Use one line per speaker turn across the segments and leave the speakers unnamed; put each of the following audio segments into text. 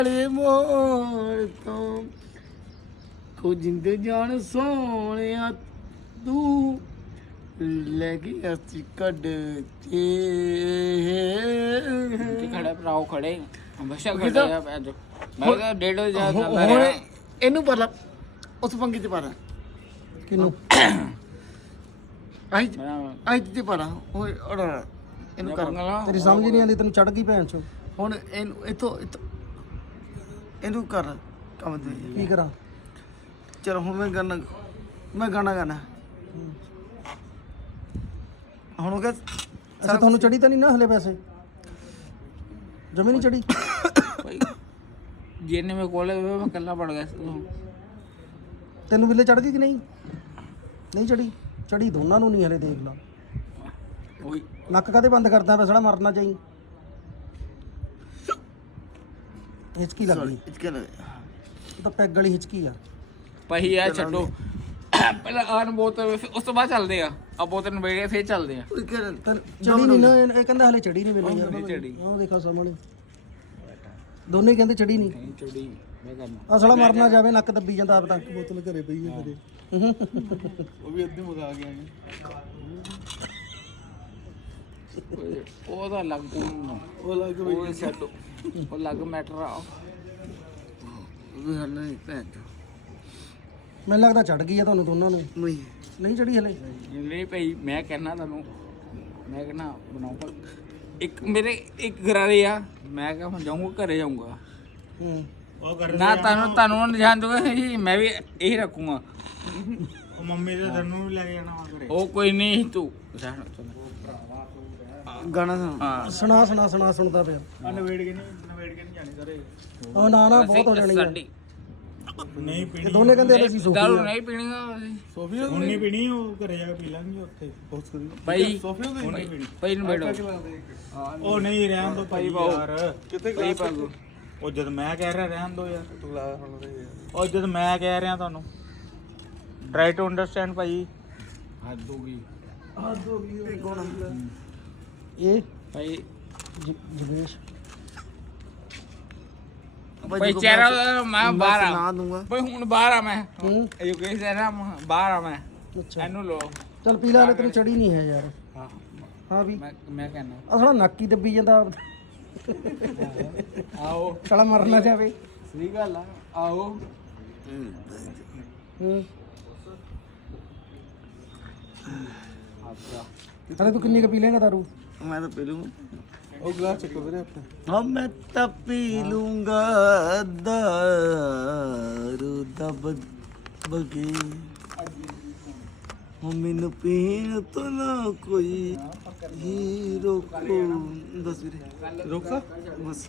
ਮੋੜ ਤੋਂ ਕੋ ਜਿੰਦ ਜਾਨ ਸੋਹਣਿਆ ਤੂੰ ਲੈ ਗਿਆ ਸੀ ਕੱਢ ਕੇ
ਖੜਾ ਭਰਾਓ ਖੜੇ ਹਮੇਸ਼ਾ ਖੜੇ ਆ ਜੋ ਮੈਂ ਤਾਂ 1:30 ਵਜੇ ਜਾ ਚੱਲਦਾ
ਹੁਣ
ਰਿਹਾ
ਇਹਨੂੰ ਪਰ ਉਸ ਪੰਗੇ ਤੇ ਪਾਰਾ
ਕਿਨੂੰ
ਆਈ ਤੇ ਪਾਰਾ ਓਏ ਓੜਾ ਇਹਨੂੰ ਕਰ
ਤੇਰੀ ਸਮਝ ਨਹੀਂ ਆਉਂਦੀ ਤੈਨੂੰ ਚੜ ਗਈ ਭੈਣ ਚੋ
ਹੁਣ ਇਹਨੂੰ ਇੱਥੋਂ ਇਹਨੂੰ ਕਰ ਕੰਮ ਤੇ
ਕੀ ਕਰਾਂ
ਚਲੋ ਹੁਣ ਮੈਂ ਗਾਣਾ ਗਾਣਾ ਹੁਣ ਉਹ
ਅੱਛਾ ਤੁਹਾਨੂੰ ਚੜੀ ਤਾਂ ਨਹੀਂ ਨਾ ਹਲੇ ਪੈਸੇ ਜਮੇ ਨਹੀਂ ਚੜੀ
ਭਾਈ ਜਿਹਨੇ ਮੈਂ ਕੋਲੇ ਮੈਂ ਕੱਲਾ ਪੜ ਗਿਆ ਸੀ
ਤੈਨੂੰ ਬਿੱਲੇ ਚੜ ਗਈ ਕਿ ਨਹੀਂ ਨਹੀਂ ਚੜੀ ਦੋਨਾਂ ਨੂੰ ਨਹੀਂ ਹਲੇ ਦੇਖ ਲਾ
ਓਏ
ਨੱਕ ਕਾਤੇ ਬੰਦ ਕਰਦਾ ਪਿਆ ਸਾਲਾ ਮਰਨਾ ਚਾਹੀ ਹਿਚਕੀ ਲੱਗ ਗਈ ਇਹ ਤਾਂ ਪੈਗ ਵਾਲੀ ਹਿਚਕੀ ਆ
ਭਾਈ ਆ ਛੱਡੋ ਪਹਿਲਾਂ ਆਨ ਬੋਤਲ ਉਸ ਤੋਂ ਬਾਅਦ ਚੱਲਦੇ ਆ ਬੋਤਲ ਨੂੰ ਵੇੜੇ ਫੇਰ ਚੱਲਦੇ ਆ
ਚੜੀ ਨਹੀਂ ਨਾ ਇਹ ਕਹਿੰਦਾ ਹਲੇ ਚੜੀ ਨਹੀਂ ਬਿੱਲੇ ਯਾਰ
ਚੜੀ
ਆਹ ਦੇਖਾ ਸਾਹਮਣੇ ਦੋਨੇ ਕਹਿੰਦੇ ਚੜੀ ਨਹੀਂ
ਨਹੀਂ ਚੜੀ ਮੈਂ ਕਰਨਾ
ਆ ਸਾਲਾ ਮਰਨਾ ਜਾਵੇ ਨੱਕ ਦੱਬੀ ਜਾਂਦਾ ਆਪ ਤਾਂ ਬੋਤਲ ਘਰੇ ਪਈ ਹੈ ਤੇਰੇ
ਉਹ ਵੀ ਅੱਧੀ ਮੁਕਾ ਗਿਆ
ਉਹਦਾ ਲੱਗ
ਉਹ ਲੱਗ
ਉਹ ਛੱਡੋ ਉਹ ਲੱਗ ਮੈਟਰ ਆ
ਵੀ ਹਲ ਨਹੀਂ ਭੈਣ
ਮੈਨੂੰ ਲੱਗਦਾ ਚੜ ਗਈ ਆ ਤੁਹਾਨੂੰ ਦੋਨਾਂ ਨੂੰ
ਨਹੀਂ
ਨਹੀਂ ਚੜੀ ਹਲੇ
ਨਹੀਂ ਭਾਈ ਮੈਂ ਕਹਿਣਾ ਤੁਹਾਨੂੰ ਮੈਂ ਕਹਿਣਾ ਬਣਾਓ ਪਰ ਇੱਕ ਮੇਰੇ ਇੱਕ ਗਰਾਰੇ ਆ ਮੈਂ ਕਹਾਂ ਜਾਊਂਗਾ ਘਰੇ ਜਾਊਂਗਾ ਨਾ ਤੁਹਾਨੂੰ ਜਾਣ ਦੂਗਾ ਮੈਂ ਵੀ ਇਹੀ ਰੱਖੂਗਾ
ਉਹ ਮੰਮੀ ਦੇ ਤੈਨੂੰ ਵੀ ਲੈ ਕੇ ਜਾਣਾ ਘਰੇ
ਉਹ ਕੋਈ ਨਹੀਂ ਤੂੰ
ਗਾਣਾ
ਸੁਣਾ ਸੁਣਦਾ ਪਿਆ
ਨਵੇੜ ਕੇ ਨਹੀਂ ਜਾਣੀ ਸਾਰੇ
ਉਹ ਨਾ ਬਹੁਤ ਹੋ ਜਾਣੀ ਆ
ਸਾਡੀ
ਨਹੀਂ ਪੀਣੀ
ਇਹ ਦੋਨੇ ਕਹਿੰਦੇ ਅਸੀਂ ਸੋਫੀ
ਦਾਰੂ
ਆ
ਨਹੀਂ ਪੀਣੀ
ਸੋਫੀ
ਹੁਣ ਨਹੀਂ ਪੀਣੀ ਉਹ ਘਰੇ ਜਾ ਕੇ ਪੀ ਲਾਂਗੇ ਉੱਥੇ
ਭਾਈ
ਸੋਫੀ ਹੋ ਗਈ
ਭਾਈ ਨੂੰ ਬੈਠੋ
ਉਹ ਨਹੀਂ ਰਹਿਣ ਦੋ ਭਾਈ ਯਾਰ
ਕਿੱਥੇ
ਭਾਈ ਪਾਗੋ
ਉਹ ਜਦ ਮੈਂ ਕਹਿ ਰਿਹਾ ਰਹਿਣ ਦੋ ਯਾਰ
ਤੂੰ ਲਾ ਹੁਣ
ਉਹ ਜਦ ਮੈਂ ਕਹਿ ਰਿਹਾ ਤੁਹਾਨੂੰ ਟਰਾਈ ਟੂ ਅੰਡਰਸਟੈਂਡ ਭਾਈ
ਹੱਦ ਹੋ ਗਈ
ਇਹ
ਭਾਈ
ਜਵੇਸ਼
ਭਾਈ ਚਿਹਰਾ ਮੈਂ ਬਾਹਰ ਆ
ਨਾ ਦੂੰਗਾ
ਭਾਈ ਹੁਣ ਬਾਹਰ ਆ ਮੈਂ
ਹੂੰ
ਇਹ ਕਿਸ ਹੈ ਨਾ ਬਾਹਰ ਆ ਮੈਂ
ਅੱਛਾ
ਇਹਨੂੰ ਲੋ
ਚੱਲ ਪੀ ਲੈ ਤੈਨੂੰ ਚੜੀ ਨਹੀਂ ਹੈ ਯਾਰ
ਹਾਂ
ਹਾਂ ਵੀ
ਮੈਂ ਕਹਿੰਦਾ
ਆ ਸਾਲਾ ਨੱਕ ਹੀ ਦੱਬੀ ਜਾਂਦਾ
ਆਓ
ਸਾਲਾ ਮਰਨਾ ਜਾਵੇ
ਸਹੀ ਗੱਲ ਆ ਆਓ
ਹੂੰ ਹਲੇ ਤੂੰ ਕਿੰਨੀ ਕ ਪੀ ਲੇਗਾ ਦਾਰੂ
मैं तो पी लूंगा ਉਹ ਗਲਾਸ ਚੱਕੋ ਵੀਰੇ ਆਪਣਾ ਹਾਂ ਮੈਂ ਤਾਂ ਪੀ ਲੂੰਗਾ ਦਾਰੂ ਦਬ ਬਗੇ ਹੁਣ ਮੈਨੂੰ ਪੀਣ ਤੋਂ ਨਾ ਕੋਈ ਹੀ ਰੋਕੋ ਦੱਸ ਵੀਰੇ ਰੋਕਾ ਬਸ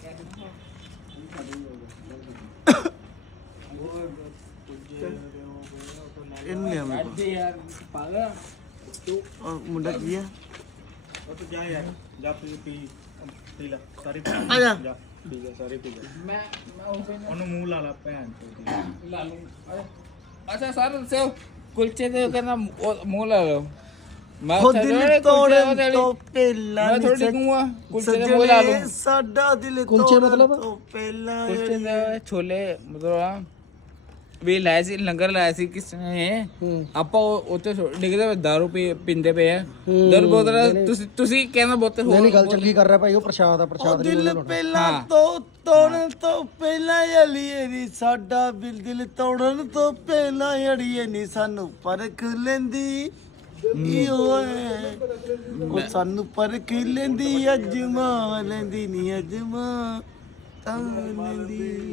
ਇਹਨੇ ਮੈਂ
ਯਾਰ ਪਾਗਲ ਤੂੰ
ਮੁੰਡਾ ਕੀ ਆ
ਉਹ ਤੂੰ ਜਾ ਯਾਰ ਜਾ ਪੀ ਲੈ ਸਾਰੀ
ਆ ਜਾ
ਜਾ ਪੀ ਲੈ ਸਾਰੀ ਪੀ ਲੈ
ਮੈਂ
ਉਹਨੂੰ ਮੂੰਹ ਲਾ ਭੈਣ ਚੋਦੀ
ਲਾ ਲੂੰ ਅੱਛਾ ਸਰ ਸੇ ਕੁਲਚੇ ਦੇ ਕਹਿੰਦਾ ਮੂੰਹ ਲਾ ਲਓ ਮੈਂ
ਖੁਦ ਦਿਲ ਤੋੜਨ ਤੋਂ ਪਹਿਲਾਂ
ਮੈਂ ਥੋੜੀ ਕਹੂੰਗਾ ਕੁਲਚੇ ਦੇ ਮੂੰਹ ਲਾ ਲੂੰ
ਸਾਡਾ ਦਿਲ
ਕੁਲਚੇ ਮਤਲਬ
ਤੋਂ ਪਹਿਲਾਂ
ਕੁਲਚੇ ਦੇ ਛੋਲੇ ਮਤਲਬ ਵੀ ਲਾਇਆ ਸੀ ਲੰਗਰ ਲਾਇਆ ਸੀ ਕਿਸ ਨੇ ਆਪਾਂ ਉੱਥੇ ਡਿੱਗਦੇ ਪਏ ਦਾਰੂ ਪੀਂਦੇ ਪਏ ਆ ਦਾਰੂ ਬੋਤਲ ਤੁਸੀਂ ਕਹਿੰਦਾ ਬੋਤਲ
ਨਹੀਂ ਗੱਲ ਚੰਗੀ ਕਰ ਰਿਹਾ ਭਾਈ ਉਹ ਪ੍ਰਸ਼ਾਦ ਆ ਪ੍ਰਸ਼ਾਦ ਨਹੀਂ
ਦਿਲ ਪਹਿਲਾਂ ਤੋਂ ਤੋੜਨ ਤੋਂ ਪਹਿਲਾਂ ਅੜੀਏ ਨੀ ਸਾਡਾ ਦਿਲ ਤੋੜਨ ਤੋਂ ਪਹਿਲਾਂ ਅੜੀਏ ਨੀ ਸਾਨੂੰ ਪਰਖ ਲੈਂਦੀ ਓਏ ਉਹ ਸਾਨੂੰ ਪਰਖ ਲੈਂਦੀ ਅਜਮਾ ਲੈਂਦੀ ਨੀ ਅਜਮਾ ਤਾਂ ਲੈਂਦੀ